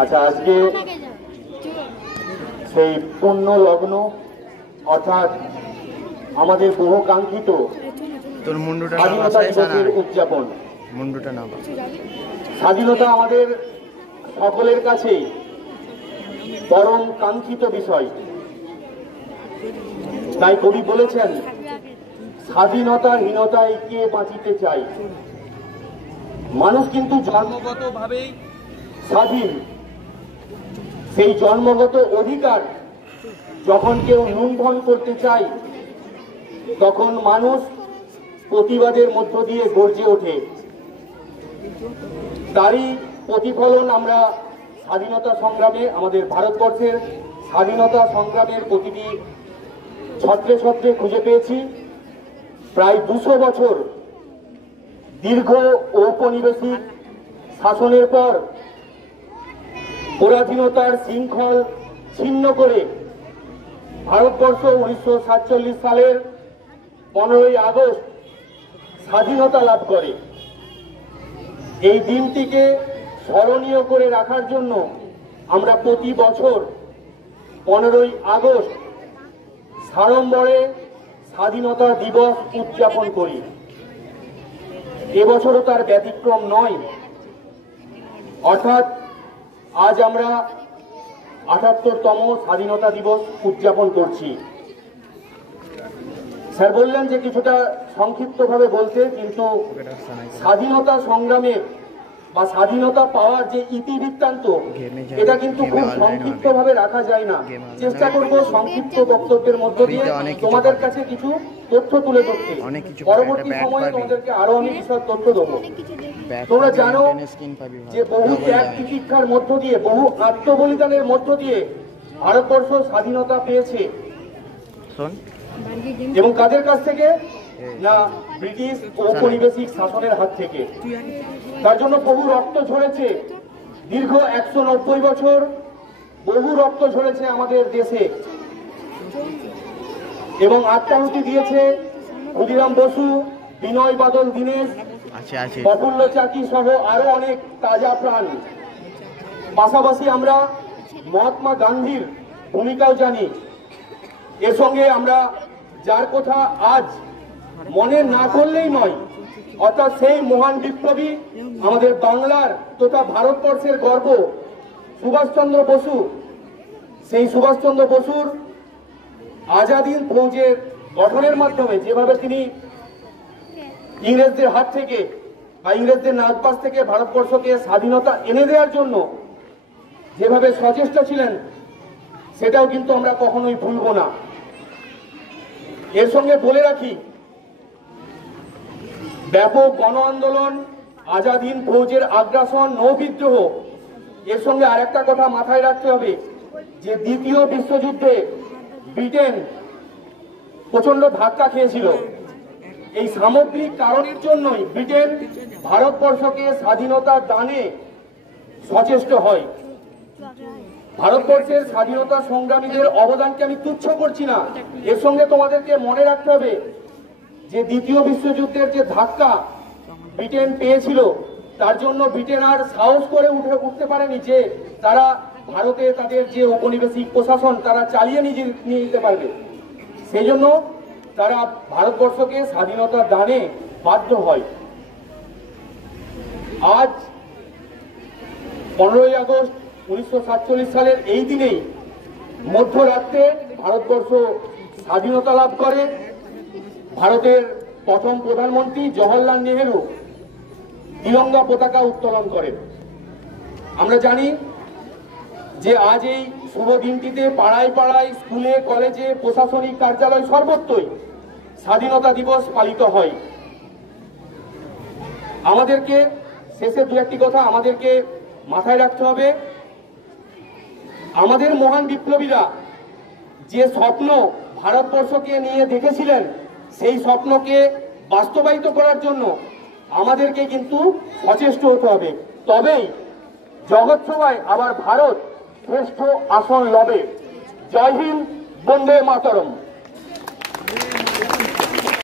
আচ্ছা, আজকে সেই পূর্ণ লগ্ন অর্থাৎ আমাদের বহু কাঙ্ক্ষিত স্বাধীনতা দিবসের উদযাপন। স্বাধীনতা আমাদের সকলের কাছেই পরম কাঙ্ক্ষিত বিষয়। তাই কবি বলেছেন, স্বাধীনতাহীনতায় কে বাঁচিতে চাই। মানুষ কিন্তু জন্মগতভাবেই স্বাধীন। সেই জন্মগত অধিকার যখন কেউ লুণ্ঠন করতে চায়, তখন মানুষ প্রতিবাদের মধ্য দিয়ে গর্জে ওঠে। তারই প্রতিফলন আমরা স্বাধীনতা সংগ্রামে, আমাদের ভারতবর্ষের স্বাধীনতা সংগ্রামের প্রতিটি ছত্রে ছত্রে খুঁজে পেয়েছি। প্রায় 200 বছর দীর্ঘ ঔপনিবেশিক শাসনের পর পরাধীনতার শৃঙ্খল ছিন্ন করে ভারতবর্ষ 1947 সালের 15ই আগস্ট স্বাধীনতা লাভ করে। এই দিনটিকে স্মরণীয় করে রাখার জন্য আমরা প্রতি বছর 15ই আগস্ট সাড়ম্বরে স্বাধীনতা দিবস উদযাপন করি। এবছরও তার ব্যতিক্রম নয়। অর্থাৎ আজ আমরা 78তম স্বাধীনতা দিবস উদযাপন করছি। স্যার বললেন যে কিছুটা সংক্ষিপ্তভাবে বলতে, কিন্তু স্বাধীনতা সংগ্রামের বা স্বাধীনতা পাওয়ার যে ইতিবৃত্তান্ত, এটা কিন্তু খুব সংক্ষিপ্ত ভাবে রাখা যায় না। চেষ্টা করব সংক্ষিপ্ত বক্তব্যের মধ্য দিয়ে তোমাদের কাছে কিছু তথ্য তুলে ধরতে। পরবর্তী সময়ে তোমাদেরকে আরো আমি বিশদ তথ্য দেবো। তোমরা জানো যে বহু ত্যাগ তিতিক্ষার মধ্য দিয়ে, বহু আত্মবলিদানের মধ্য দিয়ে ভারতবর্ষ স্বাধীনতা পেয়েছে। এবং কাদের কাছ থেকে? না, ব্রিটিশ ঔপনিবেশিক শাসনের হাত থেকে। তার জন্য বহু রক্ত ঝরেছে। দীর্ঘ 190 বছর বহু রক্ত ঝরেছে আমাদের দেশে, এবং আত্মাহুতি দিয়েছে ক্ষুদিরাম বসু, বিনয় বাদল দীনেশ, প্রফুল্ল চাকি সহ আরো অনেক তাজা প্রাণ। পাশাপাশি আমরা মহাত্মা গান্ধীর ভূমিকাও জানি। এর সঙ্গে আমরা যার কথা আজ মনে না করলেই নয়, অর্থাৎ সেই মহান বিপ্লবী, আমাদের বাংলার তথা ভারতবর্ষের গর্ব সুভাষচন্দ্র বসু, সেই সুভাষচন্দ্র বসুর আজাদ হিন্দ ফৌজের গঠনের মাধ্যমে যেভাবে তিনি ইংরেজদের হাত থেকে বা ইংরেজদের নাগপাশ থেকে ভারতবর্ষকে স্বাধীনতা এনে দেওয়ার জন্য যেভাবে সচেষ্ট ছিলেন, সেটাও কিন্তু আমরা কখনোই ভুলব না। এর সঙ্গে বলে রাখি, ব্যাপক গণ আন্দোলন, আজাদ হিন্দ ফৌজের আগ্রাসন, নৌবিদ্রোহ, এর সঙ্গে আরেকটা কথা মাথায় রাখতে হবে যে দ্বিতীয় বিশ্বযুদ্ধে ব্রিটেন প্রচন্ড ধাক্কা খেয়েছিল। এই সামগ্রিক কারণের জন্যই ব্রিটেন ভারতবর্ষকে স্বাধীনতা দানে সচেষ্ট হয়। ভারতবর্ষের স্বাধীনতা সংগ্রামীদের অবদানকে আমি তুচ্ছ করছি না। এর সঙ্গে তোমাদেরকে মনে রাখতে হবে যে দ্বিতীয় বিশ্বযুদ্ধের যে ধাক্কা ব্রিটেন পেয়েছিল, তার জন্য ব্রিটেন আর সাহস করে উঠতে পারেনি যে তারা ভারতে তাদের যে ঔপনিবেশিক প্রশাসন তারা চালিয়ে নিয়ে যেতে পারবে। সেই জন্য তারা ভারতবর্ষকে স্বাধীনতা দানে বাধ্য হয়। আজ 15ই আগস্ট 1947 সালের এই দিনেই মধ্যরাত্রে ভারতবর্ষ স্বাধীনতা লাভ করে। ভারতের প্রথম প্রধানমন্ত্রী জওহরলাল নেহেরু তিরঙ্গা পতাকা উত্তোলন করেন। আমরা জানি যে আজ এই শুভ দিনটিতে পাড়ায় পাড়ায়, স্কুলে, কলেজে, প্রশাসনিক কার্যালয় সর্বত্রই স্বাধীনতা দিবস পালিত হয়। আমাদেরকে শেষে দু একটি কথা আমাদেরকে মাথায় রাখতে হবে। আমাদের মহান বিপ্লবীরা যে স্বপ্ন ভারতবর্ষকে নিয়ে দেখেছিলেন, সেই স্বপ্নকে বাস্তবায়িত করার জন্য আমাদেরকে কিন্তু সচেষ্ট হতে হবে। তবেই জগৎ সভায় আবার ভারত শ্রেষ্ঠ আসন লবে। জয় হিন্দ, বন্দে মাতরম।